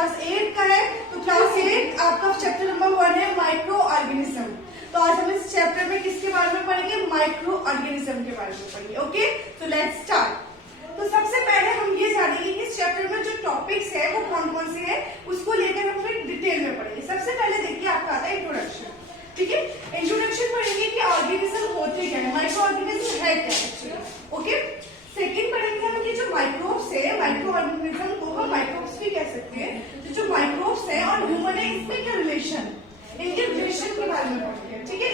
Class 8 का है, तो क्लास 8 आपका चैप्टर नंबर 1 है माइक्रो ऑर्गेनिज्म। तो आज हम इस चैप्टर में किसके बारे में पढ़ेंगे? माइक्रो ऑर्गेनिज्म के बारे में पढ़ेंगे। ओके, तो लेट्स स्टार्ट। तो सबसे पहले हम ये जानेंगे कि इस चैप्टर में जो टॉपिक्स है वो कौन कौन से हैं, उसको लेकर हम फिर डिटेल में पढ़ेंगे। सबसे पहले देखिए आपका आता है इंट्रोडक्शन। ठीक है, इंट्रोडक्शन पढ़ेंगे कि ऑर्गेनिज्म होते क्या है, माइक्रो ऑर्गेनिज्म है क्या एक्चुअली। ओके, सेकंड पढ़ेंगे हम कि जो माइक्रोब्स है, माइक्रो ऑर्गेनिज्म को हम माइक्रोब्स भी कह सकते हैं। तो जो माइक्रोब्स है और ह्यूमन है, इसमें क्या रिलेशन, इनके रिलेशन के बारे में पढ़ेंगे। ठीक है,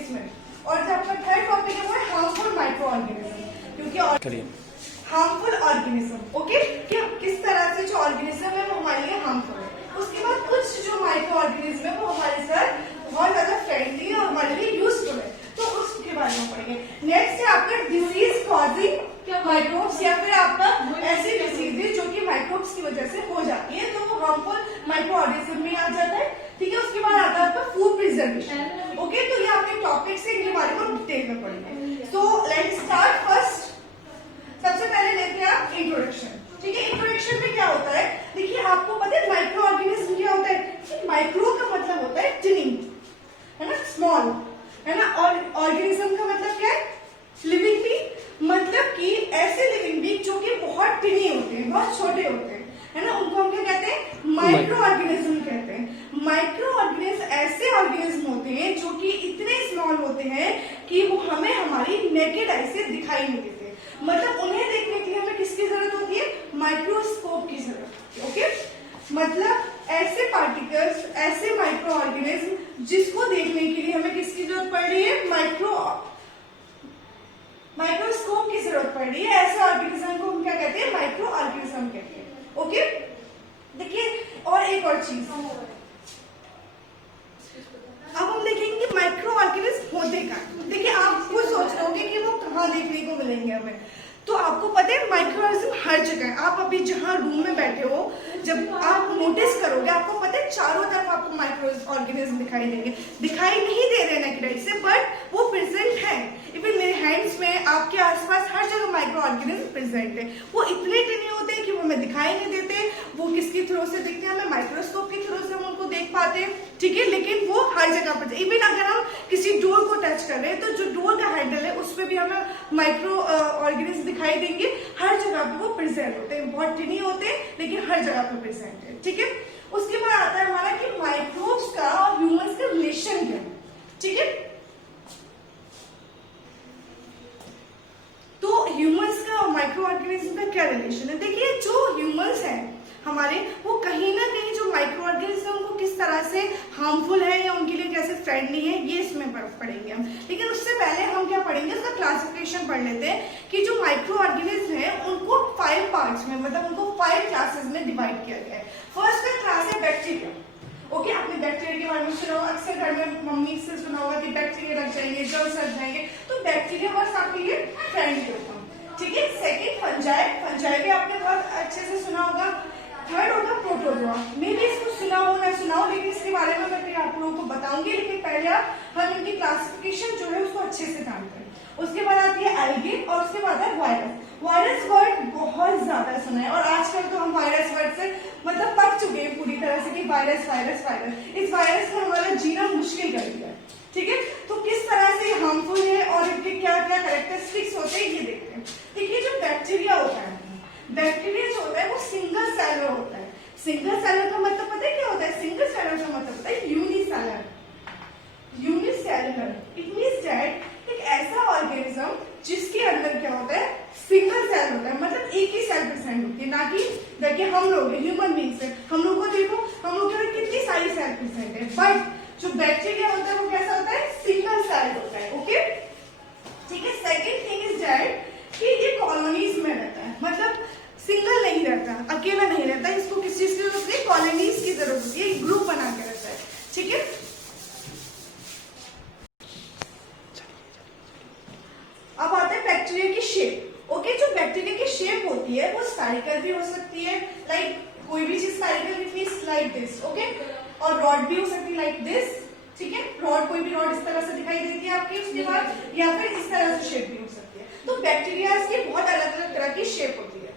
इसमें और जो आपका थर्ड टॉपिक है वो है हार्मफुल माइक्रो ऑर्गेनिज्म, क्योंकि हार्मफुल ऑर्गेनिज्म। ओके, कि किस तरह से जो ऑर्गेनिज्म है वो हमारे लिए हार्मफुल है। उसके बाद कुछ जो माइक्रो ऑर्गेनिज्म है वो हमारे साथ बहुत ज्यादा फ्रेंडली और हमारे लिए यूजफुल है, तो उसके बारे में पढ़ेंगे। नेक्स्ट है आपका डिजीज कॉजिंग माइक्रोब्स, या फिर आपका ऐसी डिजीजेज जो कि माइक्रोब्स की वजह से हो जाती है, तो वो हार्मफुल माइक्रो ऑर्गेनिज्म में आ जाता है। ठीक है, उसके बाद आता है आपका फूड प्रिजर्वेशन। ओके, तो ये आपके टॉपिक्स है, इनके बारे में डिटेल में पढ़ेंगे। So let's start first. सबसे पहले लेते हैं आप इंट्रोडक्शन। ठीक है, इंट्रोडक्शन में क्या होता है, देखिए आपको पता है माइक्रो ऑर्गेनिज्म क्या होता है। माइक्रो का मतलब होता है टिनी, है ना, स्मॉल, है ना, और ऑर्गेनिज्म का मतलब क्या है, लिविंग बीइंग। मतलब कि ऐसे लिविंग बीइंग जो कि बहुत टिनी होते हैं, बहुत छोटे होते हैं, है ना, उनको हम क्या कहते हैं, माइक्रो ऑर्गेनिज्म कहते हैं। माइक्रो ऑर्गेनिज्म ऐसे ऑर्गेनिज्म होते हैं जो कि इतने स्मॉल होते हैं कि वो हमें हमारी नेकेड आई से दिखाई नहीं देते। मतलब उन्हें देखने के लिए हमें किसकी जरूरत होती है, माइक्रोस्कोप की जरूरत होती है। ओके, मतलब ऐसे पार्टिकल्स, ऐसे माइक्रो ऑर्गेनिज्म जिसको देखने के लिए हमें किसकी जरूरत पड़ रही है, माइक्रोस्कोप की जरूरत पड़ रही है। ऐसे ऑर्गेनिज्म को हम क्या कहते हैं, माइक्रो ऑर्गेनिज्म कहते हैं। ओके, देखिए और एक और चीज अब हम देखेंगे माइक्रो ऑर्गेनिज्म होते कहाँ। देखिए आप खुद सोच रहे होंगे कि वो कहाँ देखने को मिलेंगे हमें, तो आपको पता है माइक्रो ऑर्गेनिज्म हर जगह है। आप अभी जहाँ रूम में बैठे हो, जब आप नोटिस करोगे आपको पता है चारों तरफ आपको माइक्रो ऑर्गेनिज्म दिखाई देंगे। दिखाई नहीं दे रहे नेकेड से, बट वो प्रेजेंट है। इवन मेरे हैंड्स में, आपके आसपास हर जगह माइक्रो ऑर्गेनिज्म प्रेजेंट है। वो इतने टिनी होते हैं कि वो हमें दिखाई नहीं देते। वो किसके थ्रू से दिखते हैं, हमें माइक्रोस्कोप के थ्रू से हम उनको देख पाते हैं। ठीक है, लेकिन वो हर जगह पर, इवन अगर हम किसी डोर को टच कर रहे हैं तो जो डोर का हैंडल है उस पर भी हमें माइक्रो ऑर्गेनिज्म दिखाई देंगे। हर जगह पे वो प्रेजेंट होते हैं, बहुत टिनी होते हैं लेकिन हर जगह पे प्रेजेंट है। ठीक है, उसके बाद आता है हमारा कि माइक्रोब्स का और ह्यूमंस का रिलेशन क्या है। ठीक है, तो ह्यूमंस का और माइक्रो ऑर्गेनिज्म का क्या रिलेशन है। देखिए जो ह्यूमंस हैं हमारे, वो कहीं ना कहीं जो माइक्रो ऑर्गेनिज्म है उनको किस तरह से हार्मफुल है या उनके लिए कैसे फ्रेंडली है, ये इसमें पढ़ेंगे हम। लेकिन उससे पहले हम क्या पढ़ेंगे, उसका क्लासिफिकेशन पढ़ लेते हैं कि जो माइक्रो ऑर्गेनिज्म है उनको 5 पार्ट्स में, मतलब उनको 5 क्लासेस में डिवाइड किया गया है। फर्स्ट का क्लास है बैक्टीरिया। ओके, आपने बैक्टीरिया के बारे में सुना होगा, अक्सर घर में मम्मी से सुना होगा कि बैक्टीरिया लग जाएंगे, जर्म्स लग जाएंगे, तो बैक्टीरिया बस आपके लिए फ्रेंडली होता है। ठीक है, सेकेंड फंजाई, फंजाई भी आपने बहुत अच्छे से सुना होगा। थर्ड होगा प्रोटोजोआ, मे भी इसको सुना हो ना सुना हो, लेकिन इसके बारे में मैं आप लोगों को बताऊंगी। लेकिन पहले हम इनकी क्लासिफिकेशन जो है उसको अच्छे से जानते हैं। उसके बाद आती है एल्गे और उसके बाद है वायरस। वायरस वर्ड बहुत ज्यादा सुना है और आजकल तो हम वायरस वर्ड से मतलब पक चुके हैं पूरी तरह से कि वायरस वायरस वायरस। इस वायरस ने हमारा जीना मुश्किल कर दिया है। ठीक है, तो किस तरह से हार्मफुल है और इनके क्या क्या कैरेक्टरिस्टिक्स होते हैं ये देखते हैं। देखिए जो बैक्टीरिया होता है, बैक्टीरिया जो होता है वो सिंगल सेलर होता है। सिंगल सेलर का मतलब पता है क्या होता है, सिंगल सेलर का मतलब होता है unicellular. Unicellular it means that एक ऐसा ऑर्गेनिज्म जिसके अंदर क्या होता है, सिंगल सेल होता है, मतलब एक ही सेल प्रेजेंट होती है। ना कि देखिए हम लोग ह्यूमन बींग्स है, हम लोग को देखो, हम लोग के कितनी सारी सेल प्रेजेंट है, बट जो बैक्टीरिया होता है वो कैसा होता है, सिंगल सेल होता है। ओके, ठीक है। सेकेंड थिंग इज दैट कि ये कॉलोनीज में रहता है, मतलब सिंगल नहीं रहता, अकेला नहीं रहता, इसको किस चीज की जरूरत होती है, कॉलोनीज की जरूरत होती है, ग्रुप बना के रहता है। ठीक है, अब आते हैं बैक्टीरिया की शेप। ओके, जो बैक्टीरिया की शेप होती है वो स्फेरिकल भी हो सकती है, लाइक कोई भी चीज spherical it means like this. Okay, और रॉड भी हो सकती है लाइक दिस। ठीक है, रॉड, कोई भी रॉड इस तरह से दिखाई देती है आपकी, उसके बाद या फिर इस तरह से शेप भी हो सकती है। तो बैक्टीरिया की बहुत अलग अलग तरह की शेप होती है।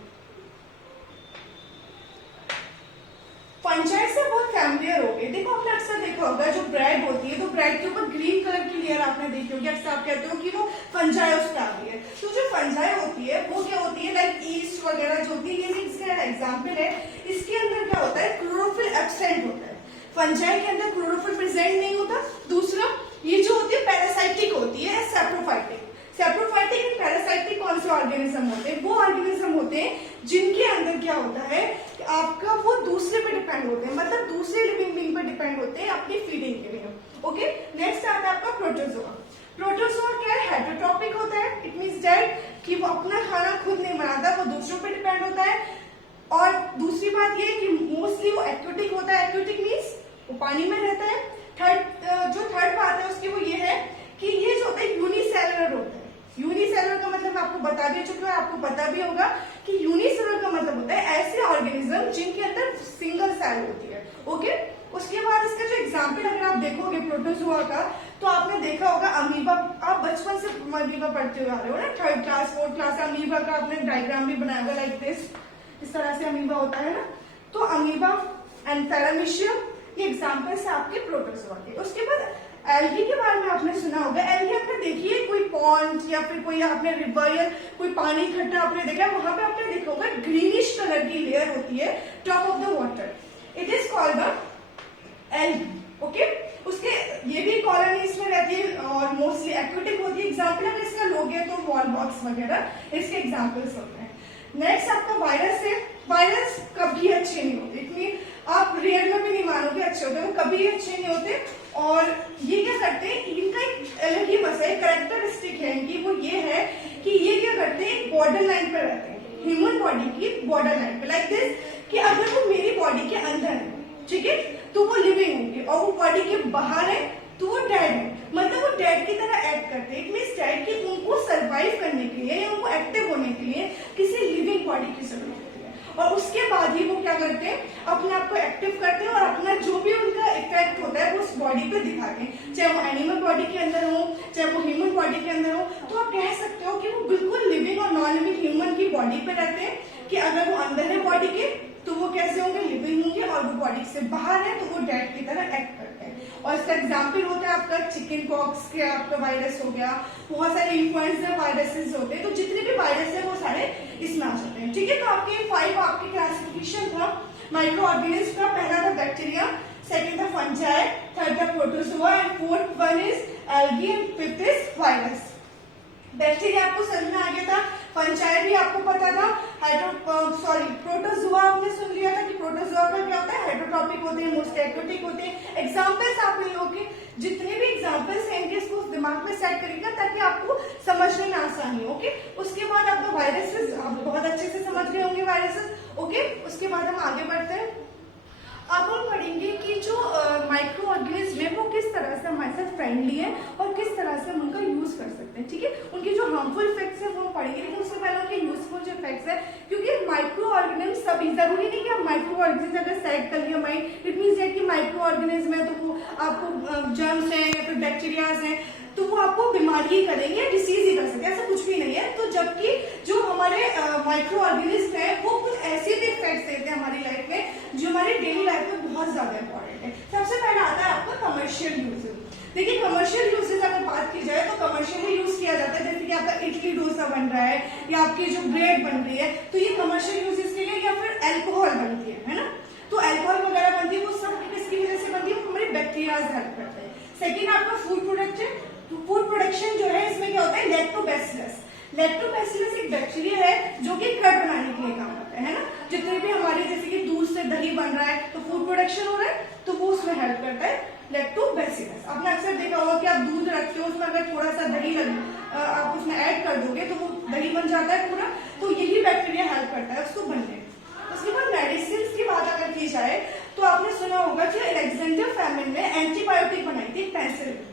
देखा होगा जो ब्रेड होती है, तो ब्रेड के ऊपर ग्रीन कलर की लेयर आपने देखी होगी। अक्सर आप कहते हो कि वो फंजाई उस पर आ गई है। तो जो फंजाई होती है वो क्या होती है, लाइक ईस्ट वगैरह जो होती है, ये इसका एग्जाम्पल है। इसके अंदर क्या होता है, क्लोरोफिल एब्सेंट होता है। फंजाई के अंदर क्लोरोफिल प्रेजेंट नहीं होता। दूसरा, ये जो होती है पैरासाइटिक होती है, सैप्रोफाइटिक। सैप्रोफाइटिक एंड पैरासाइटिक कौन से ऑर्गेनिज्म होते हैं, वो ऑर्गेनिज्म होते हैं जिनके अंदर क्या होता है कि आपका वो दूसरे पे डिपेंड होते हैं, मतलब दूसरे लिविंग बीइंग पे डिपेंड होते हैं अपनी फीडिंग के लिए। ओके, नेक्स्ट आता है आपका प्रोटोजोआ। प्रोटोजोआ क्या है, हेटेरोट्रॉपिक होता है। इट मींस दैट कि वो अपना खाना खुद नहीं बनाता, वो दूसरों पे डिपेंड होता है। और दूसरी बात ये कि मोस्टली वो एक्वेटिक होता है। एक्वेटिक मीन्स वो पानी में रहता है। थर्ड बात है उसकी वो ये है कि ये जो होता है यूनिसेलुलर होता है। यूनिसेलुलर का मतलब मैं आपको बता भी चुकी हूँ, आपको पता भी होगा कि यूनिसेलुलर का मतलब होता है ऐसे ऑर्गेनिज्म जिनके अंदर सिंगल सेल होती है। ओके, उसके बाद इसका जो एग्जाम्पल अगर आप देखोगे प्रोटोजोआ का, तो आपने देखा होगा अमीबा। आप बचपन से अमीबा पढ़ते हुए आ रहे हो ना, 3rd class 4th class. Amoeba का आपने डायग्राम भी बनाया होगा लाइक दिस, इस तरह से अमीबा होता है ना। तो अमीबा एंड पैरामीशियम, ये एग्जाम्पल्स है आपके प्रोटोजोआ के। उसके बाद एल्गी के बारे में आपने सुना होगा। एल्गी आपने देखिए कोई पॉन्ड या फिर कोई आपने रिवर या कोई पानी इकट्ठा आपने देखा, वहां पे आपने देखा होगा ग्रीनिश कलर की लेयर होती है top of the water. It is called the algae. Okay, उसके ये भी कॉलोनीज में रहती है और मोस्टली एक्वेटिक होती है। एग्जाम्पल अगर इसका लोगे तो वॉल बॉक्स वगैरह इसके एग्जाम्पल्स होते हैं। नेक्स्ट आपका वायरस है। वायरस कभी अच्छे नहीं होते, इतनी आप रियल में भी नहीं मानोगे अच्छे होते हैं, वो कभी अच्छे नहीं होते। और ये क्या करते हैं, इनका एक अलग ही मसला है, कैरेक्टरिस्टिक है इनकी, वो ये है कि ये क्या करते हैं, बॉर्डर लाइन पर रहते हैं, ह्यूमन बॉडी की बॉर्डर लाइन पे। लाइक दिस कि अगर वो मेरी बॉडी के अंदर है, ठीक है, तो वो लिविंग होंगे, और वो बॉडी के बाहर है तो वो डेड है। मतलब वो डेड की तरह एक्ट करते हैं। इट मींस डेड कि उनको सर्वाइव करने के लिए या उनको एक्टिव होने के लिए किसी लिविंग बॉडी की जरूरत होती है, और उसके बाद ही वो क्या करते हैं, अपने आप को एक्टिव करते हैं और अपना जो भी उनका इफेक्ट होता है वो उस बॉडी पे दिखाते हैं, चाहे वो एनिमल बॉडी के अंदर हो चाहे वो ह्यूमन बॉडी के अंदर हो। तो आप कह सकते हो कि वो बिल्कुल लिविंग और नॉन लिविंग ह्यूमन की बॉडी पे रहते हैं, कि अगर वो अंदर है बॉडी के तो वो कैसे होंगे, लिविंग होंगे, और वो बॉडी से बाहर है तो वो डेड की तरह एक्ट करते हैं। और इसका एग्जाम्पल होता है आपका चिकन पॉक्स के आपका वायरस हो गया, बहुत सारे इन्फ्लुएंजा वायरसेस होते हैं। तो जितने भी वायरस है वो सारे इसमें आ जाते हैं। ठीक है, तो आपके 5 आपके क्लासिफिकेशन था माइक्रो ऑर्गेनिज्म का। पहला था बैक्टीरिया, सेकंड था फंजाई, थर्ड था protozoa and fourth one is algae and fifth is virus. Bacteria आपको समझ में आ गया था, फंजाई भी आपको पता था, प्रोटोजोआ आपने सुन लिया था कि प्रोटोजोआ का क्या होता है, हेटेरोट्रॉपिक होते हैं, मोस्ट एक्वेटिक होते हैं। एग्जांपल्स आप इन लोगों के जितने भी एग्जांपल्स हैं इनके इसको दिमाग में सेट करिएगा ताकि आपको समझने में आसानी हो। ओके, उसके बाद आपको वायरसेस, आप बहुत अच्छे से समझ गए होंगे वायरसेस। ओके, उसके बाद हम आगे बढ़ते हैं। अब हम पढ़ेंगे कि जो माइक्रो ऑर्गेनिज्म है वो किस तरह से हमारे साथ फ्रेंडली है और किस तरह से हम उनका यूज कर सकते हैं। ठीक है, उनके जो हार्मफुल इफेक्ट्स है वो हम पढ़ेंगे, लेकिन उससे पहले उनके यूजफुल जो इफेक्ट्स है, क्योंकि माइक्रो ऑर्गेनिज्म सभी जरूरी नहीं कि आप माइक्रो ऑर्गेनिज्म अगर सेलेक्ट कर लिया माइंड, इट मींस दैट कि माइक्रो ऑर्गेनिज्म है तो वो आपको जर्म्स हैं या फिर बैक्टीरियाज हैं तो वो आपको बीमारी करेंगे, डिसीज ही कर सकते हैं, ऐसा कुछ भी नहीं है। तो जबकि जो हमारे माइक्रो ऑर्गेनिज्म है वो कुछ ऐसे भी इफेक्ट्स देते हैं हमारी लाइफ में जो हमारी डेली लाइफ में बहुत ज्यादा इंपॉर्टेंट है। सबसे पहले आता है आपका कमर्शियल यूजेज। देखिए, कमर्शियल यूजेज अगर बात की जाए तो कमर्शियली यूज किया जाता है, जैसे कि आपका इडली डोसा बन रहा है या आपकी जो ब्रेड बन रही है, तो ये कमर्शियल यूजेज के लिए, या फिर एल्कोहल बनती है ना, तो एल्कोहल वगैरह बनती है वो सब किसकी वजह से बनती है, वो हमारे बैक्टीरियाज हेल्प करते हैं। सेकेंड आपका फूड प्रोडक्शन। फूड प्रोडक्शन जो है इसमें क्या होता है, लैक्टोबैसिलस। लैक्टोबैसिलस एक बैक्टीरिया है जो कि कर्ड बनाने के लिए काम आता है ना। जितने भी हमारे जैसे कि दूध से दही बन रहा है तो फूड प्रोडक्शन हो रहा है तो वो उसमें हेल्प करता है लैक्टोबैसिलस। आपने अक्सर देखा होगा कि आप दूध रखते हो उसमें अगर थोड़ा सा दही आप उसमें ऐड कर दोगे तो वो दही बन जाता है पूरा, तो यही बैक्टीरिया हेल्प करता है उसको बनने। उसके बाद मेडिसिन की बात अगर की जाए तो आपने सुना होगा कि अलेक्जेंडर फ्लेमिंग ने एंटीबायोटिक बनाई थी पेनिसिलिन,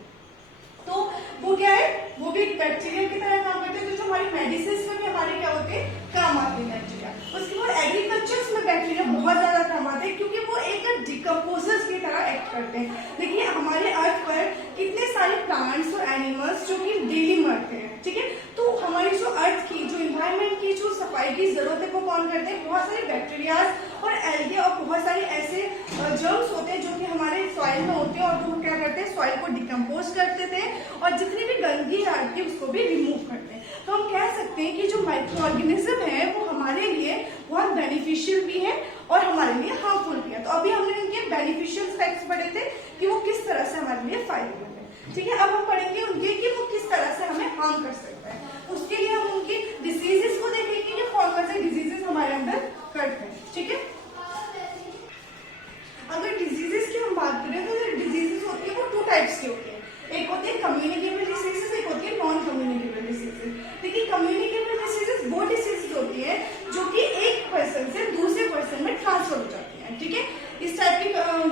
तो वो क्या है, वो भी एक बैक्टीरिया की तरह काम करते हैं, तो जो हमारी मेडिसिन में भी हमारे क्या होते हैं, काम आते हैं बैक्टीरिया। उसके बाद एग्रीकल्चर में बैक्टीरिया बहुत ज्यादा काम आते हैं क्योंकि वो एक डिकम्पोजर्स की तरह एक्ट करते हैं। देखिए, हमारे अर्थ पर कितने सारे प्लांट्स और एनिमल्स जो कि डेली मरते हैं, ठीक है, तो हमारी जो अर्थ की जो इन्वायरमेंट एनवायरमेंट की जो सफाई की जरूरत है वो कौन करते हैं? बहुत सारे बैक्टीरियाज और एल्गे और बहुत सारे ऐसे जर्म्स होते हैं जो कि हमारे सॉइल में होते हैं और वो क्या करते हैं? सॉइल को डिकम्पोज करते थे और जितनी भी गंदगी आती है उसको भी रिमूव करते हैं। तो हम कह सकते हैं कि जो माइक्रो ऑर्गेनिज्म है वो हमारे लिए बहुत बेनिफिशियल भी है और हमारे लिए हार्मफुल भी है। तो अभी हमने इनके बेनिफिशियल फैक्ट्स पढ़े थे कि वो किस तरह से हमारे लिए फायदेमंद है। ठीक है, अब हम पढ़ेंगे उनके कि वो किस तरह से हमें हार्म कर सकता है। उसके लिए हम उनकी डिसीजेस को देखेंगे कि कौन कौन से डिजीजेस हमारे अंदर करते हैं। ठीक है, अगर डिजीजेस की हम बात करें तो जो डिजीजेस होती है वो 2 टाइप्स की होती है। एक होती है कम्युनिकेबल डिसीजेस, एक होती है नॉन कम्युनिकेबल डिसीजेस। देखिए कम्युनिकेबल डिसीजेस वो डिसीजेस होती है जो कि एक पर्सन से दूसरे पर्सन में ट्रांसफर हो जाती है। ठीक है, इस टाइप की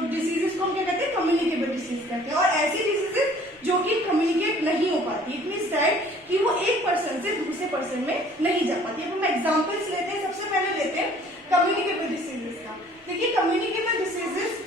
डिसीजेस को हम क्या कहते हैं? कम्युनिकेबल डिसीज कहते हैं। और ऐसी डिसीजेस जो कि कम्युनिकेट नहीं हो पाती, इट मींस दैट कि वो एक पर्सन से दूसरे पर्सन में नहीं जा पाती। अब हम एग्जांपल्स लेते हैं। सबसे पहले लेते हैं कम्युनिकेबल डिसीजेस का। देखिए कम्युनिकेबल डिसीजेस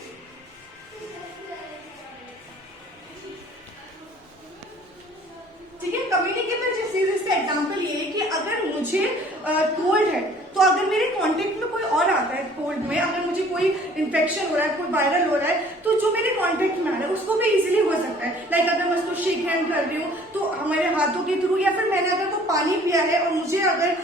ठीक है, कम्युनिकेबल डिसीजेस का एग्जांपल ये है कि अगर मुझे कोल्ड है तो अगर मेरे कांटेक्ट में कोई और आता है कोल्ड में, अगर मुझे कोई इन्फेक्शन हो रहा है, कोई वायरल हो रहा है, तो जो मेरे कांटेक्ट में आ रहा है उसको भी इजीली हो सकता है। लाइक अगर मैं उसको शेक हैंड कर रही हूँ तो हमारे हाथों के थ्रू, या फिर मैंने अगर वो पानी पिया है और मुझे अगर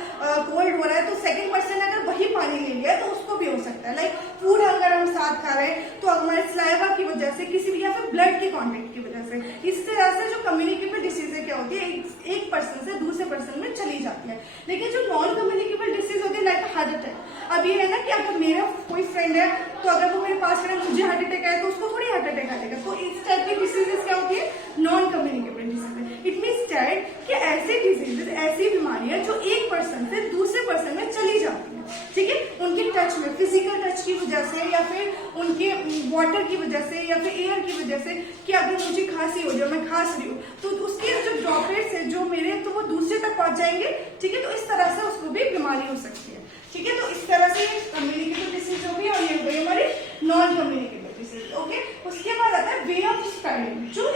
कोल्ड हो रहा है तो सेकंड पर्सन ने अगर वही पानी ले लिया तो उसको भी हो सकता है। लाइक फूड अगर हम साथ खा रहे हैं तो हमारे सलाइवा की वजह से किसी भी, या फिर ब्लड के कॉन्टेक्ट की वजह से, इस तरह से जो कम्युनिकेबल डिसीज क्या होती है एक पर्सन से दूसरे पर्सन में चली जाती है। लेकिन जो नॉन कम्युनिकेबल डिसीज होती है लाइक हार्ट अटैक, अब ये है ना कि अगर मेरा कोई फ्रेंड है तो अगर वो मेरे पास है, मुझे हार्ट अटैक आया तो उसको थोड़ी हार्ट अटैक आएगा। तो इस टाइप की डिसीजेस क्या होती है? Non communicable diseases. It means that कि ऐसे डिसीजेस, ऐसी बीमारियां जो एक पर्सन से दूसरे पर्सन में चली जाती है। ठीक है, उनके टच में, फिजिकल टच की वजह से, या फिर उनके वाटर की वजह से, या फिर एयर की वजह से, कि अगर मुझे खांसी हो जाए, मैं खांस रही हूँ तो उसके जो ड्रॉपलेट्स है जो मेरे, तो वो दूसरे तक पहुंच जाएंगे। ठीक है, तो इस तरह से उसको भी बीमारी हो सकती है। ठीक है, तो इस तरह से कम्युनिकेबल डिसीज हो गई और ये हो गई हमारी नॉन कम्युनिकेबल डिसीज। ओके, उसके बाद आता है वे ऑफ स्प्रेडिंग, जो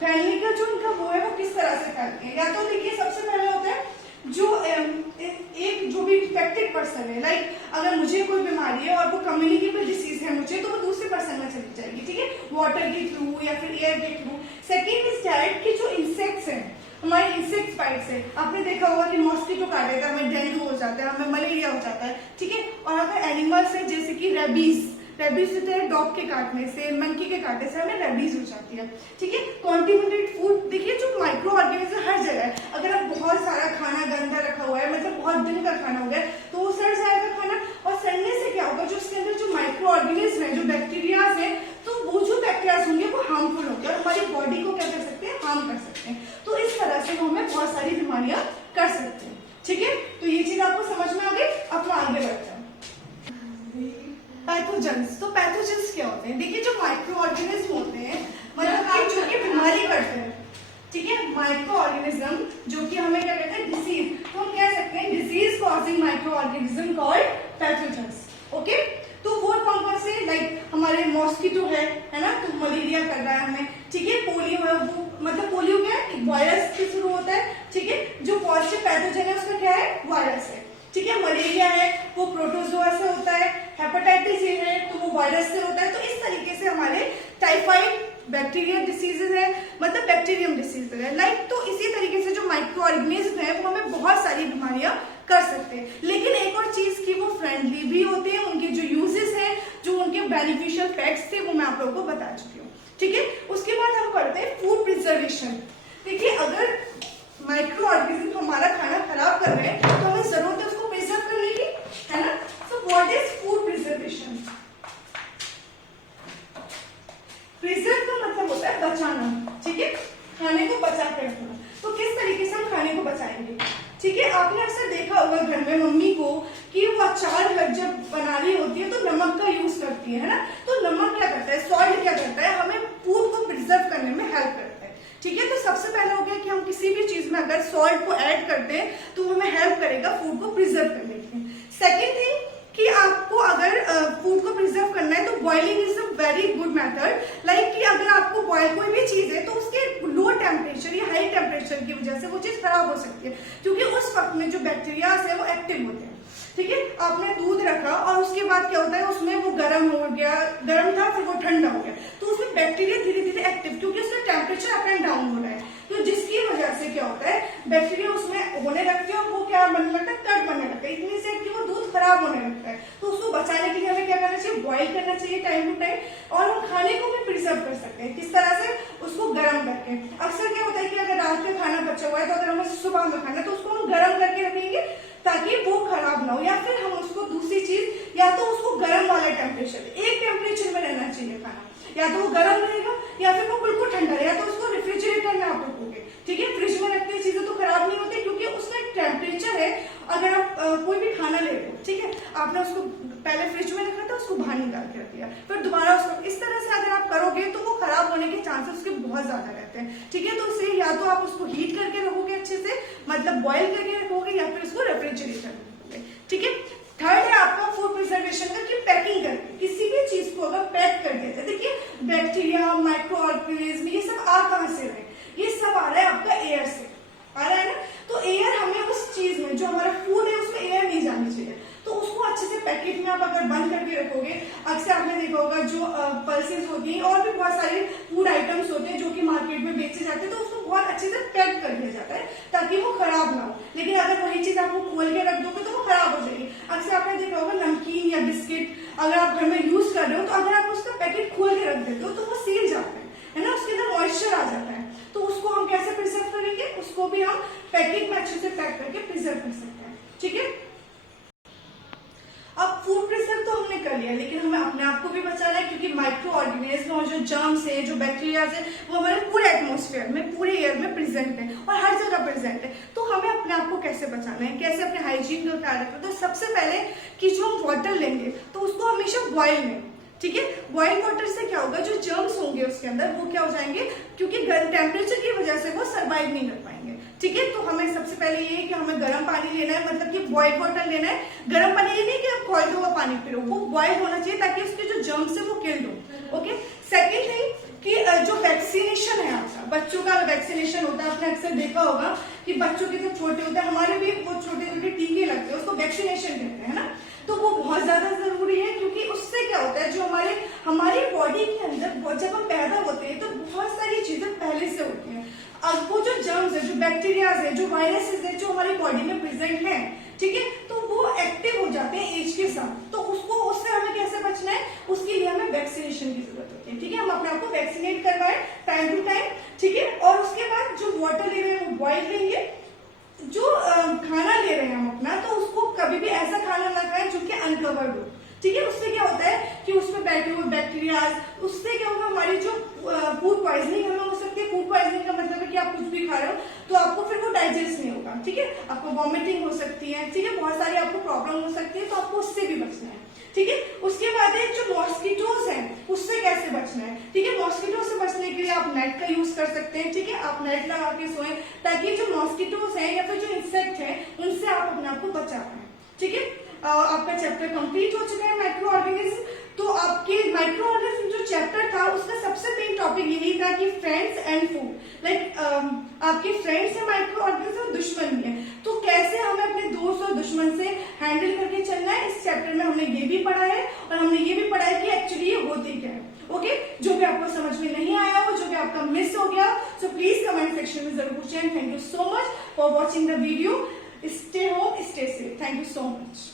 फैलने का जो उनका वो है वो किस तरह से फैलती है। या तो देखिए सबसे पहले होता है जो एक जो भी इन्फेक्टेड पर्सन है, लाइक अगर मुझे कोई बीमारी है और वो कम्युनिकेबल डिसीज है मुझे, तो वो दूसरे पर्सन में चली जाएगी। ठीक है, वाटर के थ्रू या फिर एयर के थ्रू। सेकेंड इज दैट कि जो इंसेक्ट्स हैं, हमारे इंसेक्ट बाइट से, आपने देखा होगा कि मॉस्किटो काट देता है, हमें डेंगू हो जाता है, हमें मलेरिया हो जाता है। ठीक है, और अगर एनिमल्स है जैसे कि रेबीज होता है, डॉग के काटने से, मंकी के काटने से हमें रेबीज हो जाती है। ठीक है, कॉन्टिमिनेटेड फूड, देखिए जो माइक्रो ऑर्गेनिज्म हर जगह है। अगर आप बहुत सारा खाना गंदा रखा हुआ है, मतलब बहुत दिन का खाना हो गया, तो वो सड़ जाएगा खाना, और सड़ने से क्या होगा, जो उसके अंदर जो माइक्रो ऑर्गेनिज्म है, जो बैक्टीरियाज है, तो वो जो बैक्टीरियाज होंगे वो हार्मफुल होंगे और हमारी बॉडी को क्या कर सकते हैं? हार्म कर सकते हैं। तो इस तरह से वो हमें बहुत सारी बीमारियां कर सकते हैं। ठीक है, तो ये चीज आपको समझ में आ गई। अब आगे बढ़ते हैं। पैथोजेंस, तो पैथोजेंस क्या होते हैं? देखिए जो माइक्रो ऑर्गेनिज्म होते हैं, मतलब कि जो कि बीमारी करते हैं। ठीक है, माइक्रो ऑर्गेनिज्म जो कि हमें क्या कहते हैं? डिसीज, तो हम कह सकते हैं disease causing micro organism called pathogens. Okay, तो वो कौन कौन से? लाइक हमारे मॉस्किटो है ना, तो मलेरिया कर रहा है हमें। ठीक है, पोलियो है, वो मतलब पोलियो क्या है? वायरस के थ्रू होता है। ठीक है, जो पॉजिटिव पैथोजन है उसका क्या है? वायरस है। ठीक है, मलेरिया है वो प्रोटोजोआ से होता है, हेपेटाइटिस ए है तो वो वायरस से होता है। तो इस तरीके से हमारे टाइफाइड बैक्टीरियल डिसीजेज है, मतलब बैक्टीरियम डिसीज है। लाइक तो इसी तरीके से जो माइक्रो ऑर्गेनिज्म है वो हमें बहुत सारी बीमारियां कर सकते हैं। लेकिन एक और चीज की वो फ्रेंडली भी होते हैं, उनके जो यूजेस हैं, जो उनके बेनिफिशियल फैक्ट्स थे वो मैं आप लोगों को बता चुकी हूँ। ठीक है, उसके बाद हम पढ़ते हैं फूड प्रिजर्वेशन। देखिए अगर माइक्रो ऑर्गेनिज्म हमारा खाना खराब कर रहे हैं तो हमें जरूरत है उसको प्रिजर्व करने की, है ना। So what is food preservation? Preserve का मतलब होता है बचाना। ठीक है, खाने को बचा कर रखना। तो किस तरीके से हम खाने को बचाएंगे? ठीक है, आपने अक्सर देखा होगा घर में मम्मी को कि वो अचार जब बना रही होती है तो नमक का यूज करती है ना। तो नमक क्या करता है, सॉल्ट क्या करता है, हमें फूड को प्रिजर्व करने में हेल्प करता है। ठीक है, तो सबसे पहले हो गया कि हम किसी भी चीज में अगर सॉल्ट को ऐड करते हैं तो हमें हेल्प करेगा फूड को प्रिजर्व करने के लिए। सेकेंड थिंग कि आपको अगर फूड को प्रिजर्व करना है तो boiling is a very good method. Like कि अगर आपको बॉयल कोई भी चीज है तो उसके लो टेम्परेचर या हाई टेम्परेचर की वजह से वो चीज खराब हो सकती है, क्योंकि उस वक्त में जो बैक्टीरिया है वो एक्टिव होते हैं। ठीक है, आपने दूध रखा और उसके बाद क्या होता है, उसमें वो गर्म हो गया, गर्म था फिर वो ठंडा हो गया, तो उसमें बैक्टीरिया धीरे धीरे एक्टिव, क्योंकि उसका टेम्परेचर अप एंड डाउन हो रहा है, तो जिसकी वजह से क्या होता है, बैक्टीरिया उसमें होने लगते हैं और वो क्या बनने लगता है, कट बनने लगता है, इतनी से कि वो दूध खराब होने लगता है। तो उसको बचाने के लिए हमें क्या करना चाहिए, बॉइल करना चाहिए टाइम टू टाइम, और हम खाने को भी प्रिजर्व कर सकते हैं। किस तरह से, उसको गर्म करके। अक्सर क्या होता है कि अगर रात का खाना बचा हुआ है तो अगर हमें सुबह में खाना है तो उसको हम गर्म करके रखेंगे ताकि वो खराब ना हो, या फिर हम उसको दूसरी चीज, या तो उसको गर्म वाले टेम्परेचर, एक टेम्परेचर में रहना चाहिए खाना, या तो वो गर्म रहेगा या फिर वो बिल्कुल ठंडा रहेगा, तो उसको रेफ्रिजरेटर में आप रखोगे। ठीक है, फ्रिज में रखते चीजें तो खराब नहीं होती, क्योंकि उसका टेम्परेचर है। अगर आप कोई भी खाना ले रहे हो, ठीक है, आपने उसको पहले फ्रिज में रखा था, उसको बाहर निकाल के रख दिया, फिर दोबारा उसको इस तरह से अगर आप करोगे तो वो खराब होने के चांसेस उसके बहुत ज्यादा रहते हैं। ठीक है, तो इसलिए या तो आप उसको हीट करके रखोगे अच्छे से, मतलब बॉइल करके रखोगे, या फिर उसको रेफ्रिजरेटर में रखोगे। ठीक है, थर्ड है आपका फूड प्रिजर्वेशन का, कि पैकिंग करके किसी भी चीज को अगर पैक कर देते हैं, देखिए बैक्टीरिया, माइक्रो ऑर्गेनिज्म, ये सब आ कहां से रहे, ये सब आ रहा है आपका एयर से आ रहा है ना। तो एयर हमें उस चीज में, जो हमारा फूड है उसमें एयर नहीं जानी चाहिए, तो उसको अच्छे से पैकेट में आप अगर बंद करके रखोगे, अक्सर आपने देखा होगा जो पल्सेस होती हैं और भी बहुत सारे फूड आइटम्स होते हैं जो कि मार्केट में बेचे जाते हैं, तो उसको बहुत अच्छे से पैक कर दिया जाता है ताकि वो खराब ना हो। लेकिन अगर वही चीज आपको खोल के रख दोगे तो वो खराब हो जाएगी। अक्सर आपने देखा होगा नमकीन या बिस्किट अगर आप घर में यूज कर रहे हो, तो अगर आप उसका पैकेट खोल के रख देते हो तो वो सील जाता है ना, उसके अंदर मॉइस्चर आ जाता है, तो उसको हम कैसे प्रिजर्व करेंगे, उसको भी हम पैकेट में अच्छे से पैक करके प्रिजर्व कर सकते हैं। ठीक है, अब फूड प्रिजर्व तो हमने कर लिया, लेकिन हमें अपने आप को भी बचाना है, क्योंकि माइक्रो ऑर्गेनिज्म और जो जर्म्स है, जो बैक्टीरिया है, वो हमारे पूरे एटमॉस्फेयर में, पूरे एयर में प्रेजेंट है और हर जगह प्रेजेंट है। तो हमें अपने आप को कैसे बचाना है, कैसे अपने हाइजीन का ख्याल रखना है, तो सबसे पहले कि जो हम वाटर लेंगे तो उसको हमेशा बॉयल में, ठीक है, बॉइल वाटर से क्या होगा, जो जर्म्स होंगे उसके अंदर वो क्या हो जाएंगे, क्योंकि टेम्परेचर की वजह से वो सर्वाइव नहीं कर पाएंगे। ठीक है, तो हमें सबसे पहले ये है कि हमें गर्म पानी लेना है, मतलब कि बॉइल वाटर लेना है। गर्म पानी ये नहीं कि आप बॉइल हुआ पानी पी लो, वो बॉइल होना चाहिए ताकि उसके जो जर्म्स है वो किल हो। ओके, सेकेंड थिंग कि जो वैक्सीनेशन है आपका, बच्चों का वैक्सीनेशन होता है, आपने अक्सर देखा होगा कि बच्चों के जो छोटे होते हैं, हमारे भी वो छोटे छोटे टीके लगते हैं, उसको वैक्सीनेशन कहते हैं ना, तो वो बहुत ज्यादा जरूरी है, क्योंकि उससे क्या होता है, जो हमारी बॉडी के अंदर जब हम पैदा होते हैं तो बहुत सारी चीजें पहले से होती हैं। अब वो जो जर्म्स है, जो बैक्टीरिया है, जो वायरसेस है, जो हमारी बॉडी में प्रेजेंट है, ठीक है, तो वो एक्टिव हो जाते हैं एज के साथ, तो उससे हमें कैसे बचना है, उसके लिए हमें वैक्सीनेशन की जरूरत होती है। ठीक है, हम अपने आप को वैक्सीनेट करवाएं टाइम टू टाइम। ठीक है, और उसके बाद जो वाटर ले रहे हैं वो बॉइल लेंगे, जो खाना ले रहे हैं हम अपना, तो उसको कभी भी ऐसा खाना ना खाएं जो कि अनकवर्ड हो। ठीक है, उससे क्या होता है कि उसमें बैठे हुए बैक्टीरिया, उससे क्या होगा, हमारी जो फूड पॉइजनिंग हमें हो सकती है। फूड पॉइजनिंग का मतलब है कि आप कुछ भी खा रहे हो तो आपको फिर वो डाइजेस्ट नहीं होगा। ठीक है, आपको वॉमिटिंग हो सकती है, ठीक है, बहुत सारी आपको प्रॉब्लम हो सकती है, तो आपको उससे भी बचना है। ठीक है, उसके बाद जो मॉस्किटोज है उससे कैसे बचना है। ठीक है, मॉस्किटो से बचने के लिए आप नेट का यूज कर सकते हैं। ठीक है, आप नेट लगा के सोएं ताकि जो मॉस्किटोज है या फिर जो इंसेक्ट है उनसे आप अपने आप को बचा पाए। ठीक है, आपका चैप्टर कंप्लीट हो चुका है माइक्रो ऑर्गेनिज्म। तो आपके माइक्रो ऑर्गेनिज्म जो चैप्टर था उसका सबसे मेन टॉपिक यही था कि फ्रेंड्स एंड फूड, लाइक आपके फ्रेंड्स है माइक्रो ऑर्गेनिज्म, दुश्मन भी है, तो कैसे हमें अपने दोस्त और दुश्मन से हैंडल करके चलना है, इस चैप्टर में हमने ये भी पढ़ा है और हमने ये भी पढ़ा है कि एक्चुअली ये होती क्या है। ओके, जो भी आपको समझ में नहीं आया हो, जो भी आपका मिस हो गया, सो प्लीज कमेंट सेक्शन में जरूर पूछें। Thank you so much for watching the video. Stay home, stay safe. Thank you so much.